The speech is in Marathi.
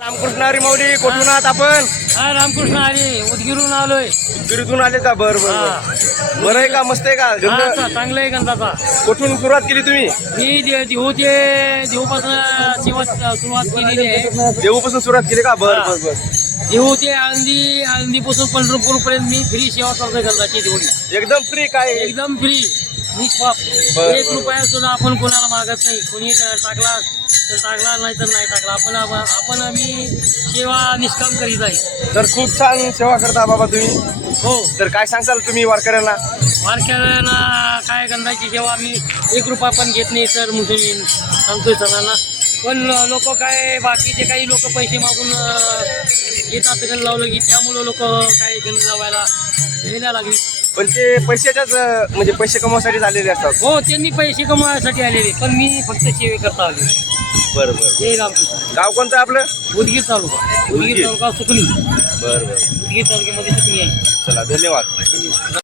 रामकृष्ण हरी माऊली कुठून आहात आपण? हा रामकृष्ण हरी उदगीरून आलोय. गिरीतून आले का? बर बर. बर. बरं आहे का? मस्त आहे का? गंध चांगलं आहे गंधाचा कुठून सुरुवात केली तुम्ही? मी दे- देहू ते देहूपासून सुरुवात सुरुवात केलेली आहे. देऊपासून सुरुवात केली का? बर. बर बर. देहू ते आळंदी आळंदीपासून पंढरपूर पर्यंत मी फ्री सेवा करतोय गंधाची देवडी एकदम फ्री काय? एकदम फ्री एक. रुपया सुद्धा आपण कोणाला मागत नाही. कोणी टाकला तर टाकला नाही तर नाही टाकला. आपण आपण आम्ही सेवा निष्काम करीत आहे. तर खूप छान सेवा करता बाबा तुम्ही. हो. तर काय सांगताल तुम्ही वारकऱ्यांना? वारकऱ्यांना काय गंधाची सेवा आम्ही एक रुपया पण घेत नाही सर म्हणून सांगतोय सरांना पण लोक काय बाकीचे काही लोक पैसे मागून येतात गण लावलं की त्यामुळं लोक काय गण लावायला घ्यायला लागली. पण ते पैशाच्याच अं, म्हणजे पैसे कमवण्यासाठी झालेले असतात. हो त्यांनी पैसे कमवायसाठी आलेले पण मी फक्त सेवे करता आले. बरं बरं जय रामकृष्ण. गाव कोणतं आपलं? उदगीर तालुका. उदगीर उदगीर. तालुका सुकली. बरं बरं. उदगीर तालुक्यामध्ये सुकली आहे. चला धन्यवाद.